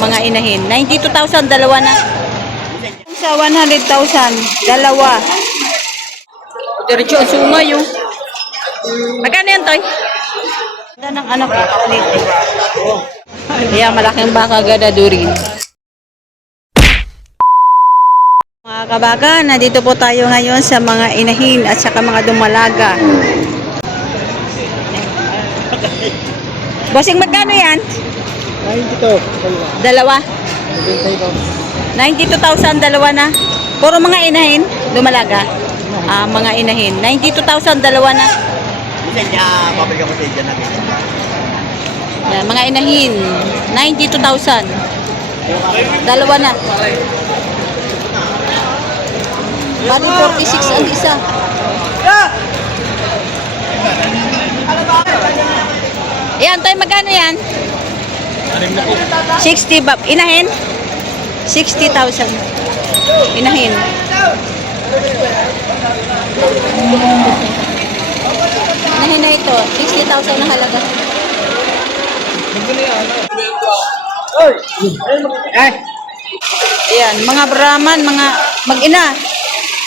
mga inahin. 92,000, dalawa na. Sa 100,000, dalawa. Diretso ang sungay yung. Magkano yan, Toy? Ganda ng anak ko, kapalit. Ayan, malaking baka gadadurin. Mga kabaka, nandito po tayo ngayon sa mga inahin at saka mga dumalaga. Bossing, magkano yan? 92. Dalawa. 92,000, dalawa na. Puro mga inahin, dumalaga. Mga inahin. 92,000, dalawa na. Pabriga mo sa dyan natin. Yan, mga inahin. 92,000. Dalawa na. Bali 46 ang isa. Yan, Toy, magkano yan? 60 ba? Inahin? 60,000. Inahin. Inahin na ito. 60,000 na halaga. Ayan, mga Brahman, mga mag-ina.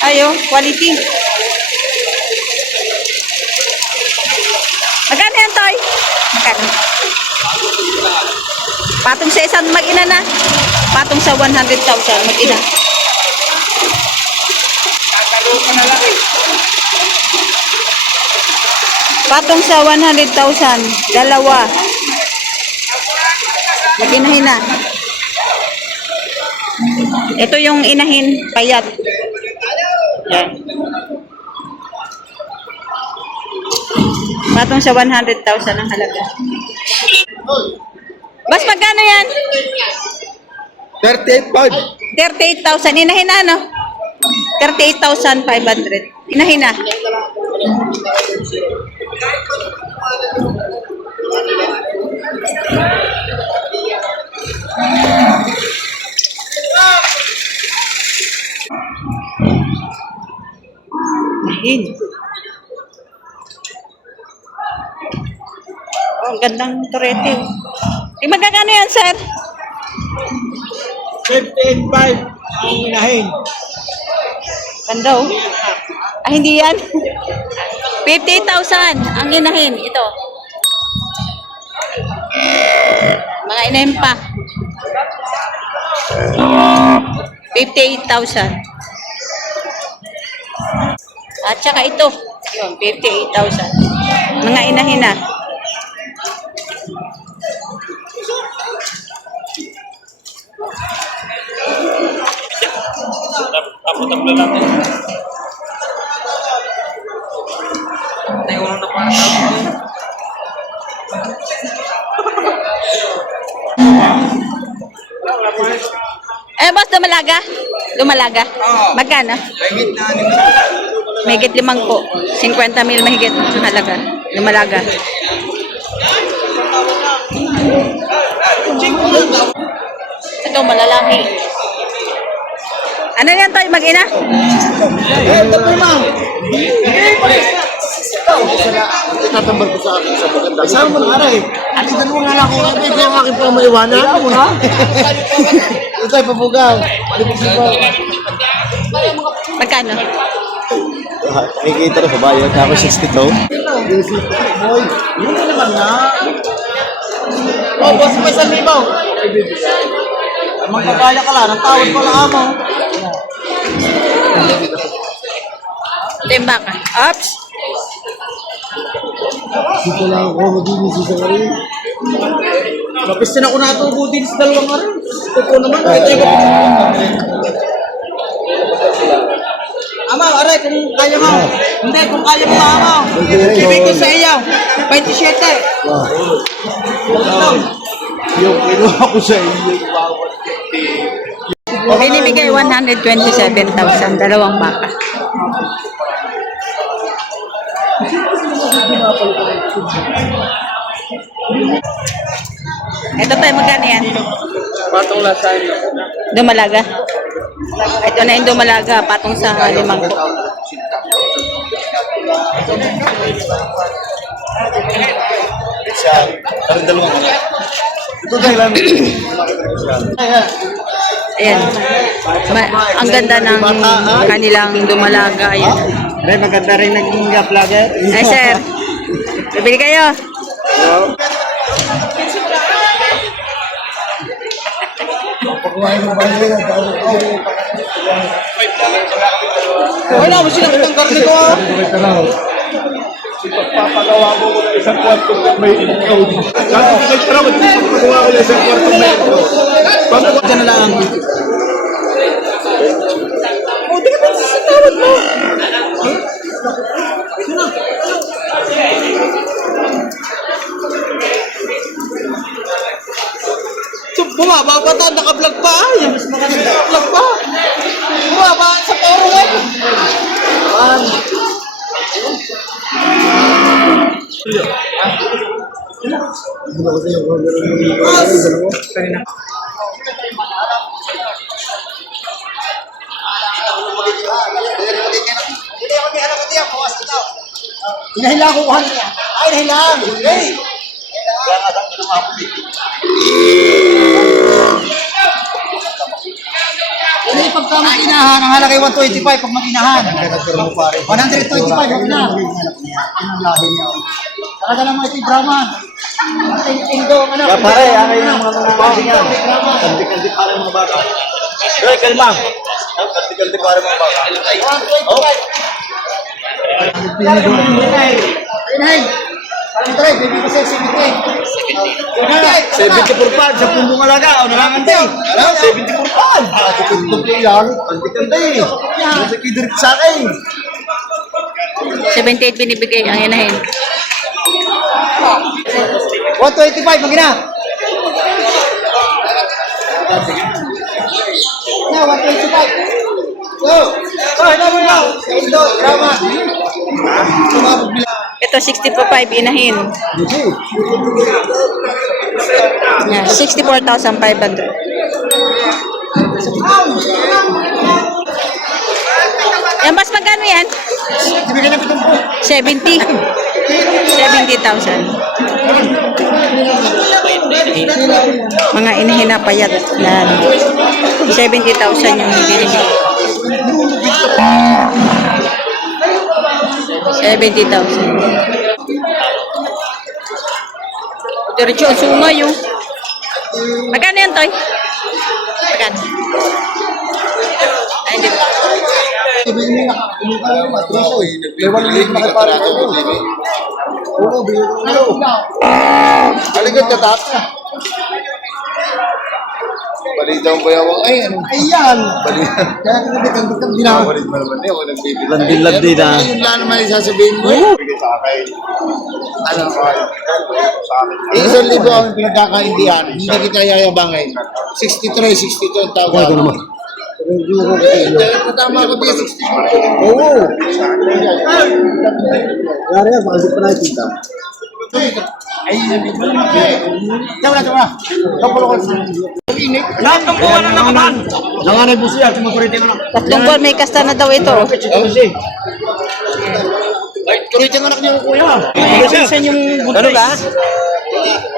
Ayo, quality. Magkano yan, Toy? Magkano? Patong sa isang mag-ina na. Patong sa 100,000 mag-ina. Patong sa 100,000, dalawa. Mag-inahin na. Ito yung inahin, payat. Yan. Patong sa 100,000 ang halaga. Bas, magkano yan? 38,500. 38,000. Inahin na, no? 38,500. Inahin na. Inahin. Oh, ang gandang turete. Magkakano yan, sir? 15,500 ang inahin. Ganda, oh. Hindi yan. 50,000 ang inahin. Ito. Mga inahin pa. 58,000. At saka ito. Yun, 58,000. Mga inahin na. Tapos-tapos lang natin. Tayo na para sa Boss, dumalaga? Dumalaga? Magkano? Mahigit na Mahigit 5 po. 50,000 mahigit ang halaga. Dumalaga. Ito, malalaki. Ano yan, Toy? Mag-ina? ito po ma. Tatambal ko sa akin sa maganda. Saan mo na aray? Alitan mo nga lang kung ano ito ang aking pamaiwanan. Ito mo na? Ito ay pabugaw. Magkano? Nakikita na sa bayan. Tapos 62. Boy, yun na naman na. Oh, boss mo 1,000. Magkakaya ka lang. Ang tawad ko lang mo. Timbak. Ops. Dito lang ako mag-inis sa karin. Mapistin ako natubo din sa dalawang araw. Ito po naman. Ama, aray, kung kaya mo. Hindi, kung kaya mo, ama. Ibig ko sa iyo. 27. Yung kinuha ko sa iyo, bawat Binibigay 127,000. Dalawang baka. Ito tayo, magkano yan? patong lasan. Dumalaga. Ito na yung dumalaga, patong sa 5 po. Isa, parang dalawang Ito dahilan. Ayan. Ang ganda ng kanilang dumalaga. Ayan. Ay, maganda rin naging vlogger. Ay, sir. Bibili kayo. Wala mo sila kitang karne ko. Papagawa mo ko ng isang kwartong may ikaw. Sabi ko kay Tram, papagawa ko ng isang kwartong may ikaw. Papagawa ka na lang. O, di ka ba sa tawad mo? So, bumaba pa ito, naka-vlog pa. Ay, mas maganda naka-vlog pa. Bumaba sa toro lang. Hinahilang ko kuhan niya. Ay, hinahilang. Hey! Ano yung pagka mag-inahan, ang halakay 125 pag mag-inahan. 125 mag-inahan. Ang lahi niya. Talaga naman ito yung Brahman. Indo, ano? Kaya pare, akay ng mga kandikan. Kandik-kandik para mga bata. Hey, kalma. Kandik-kandik para mga bata. 125. Inay. Parang ito rin, baby ko sa 74 pan, sa pumbong alaga, o nakakantay. 74 pan. Tutok yan, kandik-kandik. Nasa kidirik sa akin. 78 binibigay ang inahin. 125, mag-ina. Na, 125. Go! Oh, ito mo na. Ito, drama. Ito 65 inahin. Yeah, 64,500. Yan, mas magkano yan? 70. 70,000. Mga inahin na payat na 70,000 yung binibigay. 70,000. Diretso ang suma yung. Magkano yan, Toy? Magkano? Ay, hindi. Aligod ka, Tat. Balita mo ba yung ay, ano? Ayan! Balita. Kaya kandik-kandik din ako. Balit mo naman niya, kung nagbibigay. Landin-landi na. Yun lang naman isasabihin mo. Bigay sa akin. Ano ko? Sa akin. Isang libo ang pinagkakaindihan. Hindi na kita yayabangin. 63, 62 ang tawag. Ito naman. Tama ko ba 62? Oo. Yari yan, makasip pa natin kita. Tawala. Kapulo ko. Lahat ng buwan na naman. Nanganay po siya, kumapuritin na lang. Tatlong buwan may kasta na daw ito. Ay, kuritin anak niyo kuya. Saan yung buntis? Ano ba?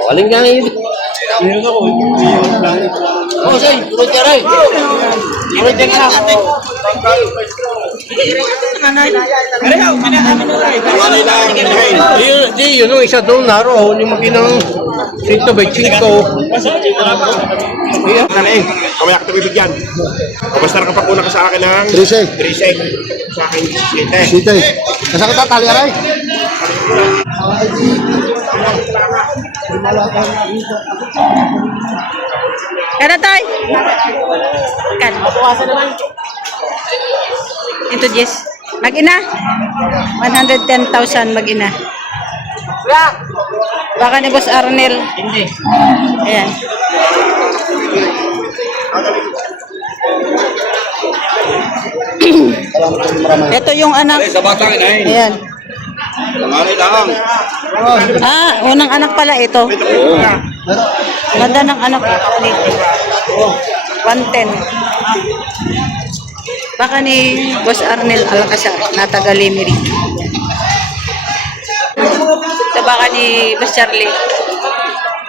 Waling nga ngayon. Meron ako. Oo, say, kuritin rin. Kuritin na lang. Di, yun yung isa doon, naro. Yung makinang 5 by 5. Iya, nalaing. Kamaya ka bibigyan. Basta nakapakuna ka sa akin ng 3 sa akin, 7. Kasi ka tatali aray. Kano, Toy? Kano? Ito, Jess. Mag-ina. 110,000 mag-ina. Baka ni Boss Arnel. Hindi. Ayan. Ito yung anak. Sa batang inahin. Ayan. Pangalay lang. Unang anak pala ito. Ganda ng anak ko. 110. Baka ni Boss Arnel Alcazar na taga Limeri. Sa baka ni Boss Charlie.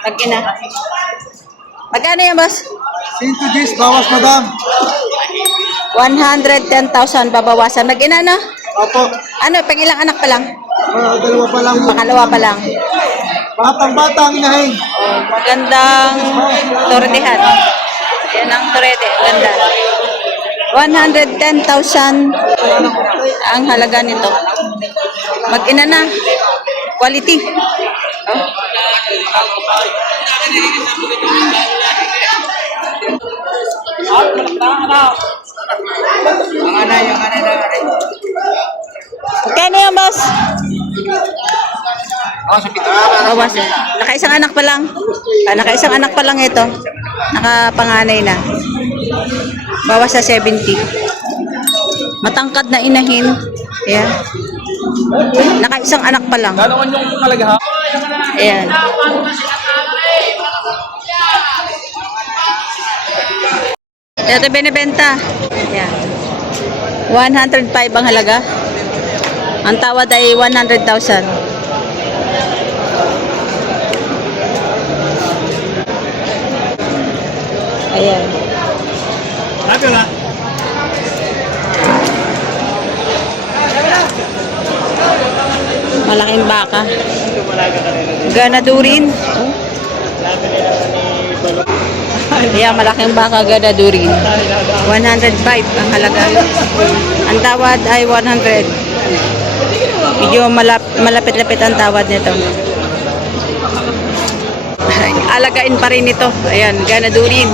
Mag-ina. Magkano yan, boss? 110 bawas madam. 110,000 babawasan. Nag-ina na? Opo. Ano, pang ilang anak pa lang? Dalawa pa lang. Pangalawa pa lang. Batang bata ang inahin. Magandang tortehan. Yan ang torete. Ganda. 110,000 ang halaga nito. Mag-ina na. Quality. Oh. Magkano yan, boss? Bawas. Nakaisang anak pa lang. Nakaisang anak pa lang ito. Nakapanganay na. Bawas sa 70. Matangkad na inahin. Ayan. Nakaisang anak pa lang. Gano'n yung kalagahan? Ayan. Ito binibenta. Ayan. 105 ang halaga. Ang tawad ay 100,000. Ayan. Sabi ba? Malaking baka. Ganadurin. Ayan, malaking baka ganadurin. 105 ang halaga. Ang tawad ay 100. Medyo malapit-lapit ang tawad nito. Alagain pa rin ito. Ayan, ganadurin.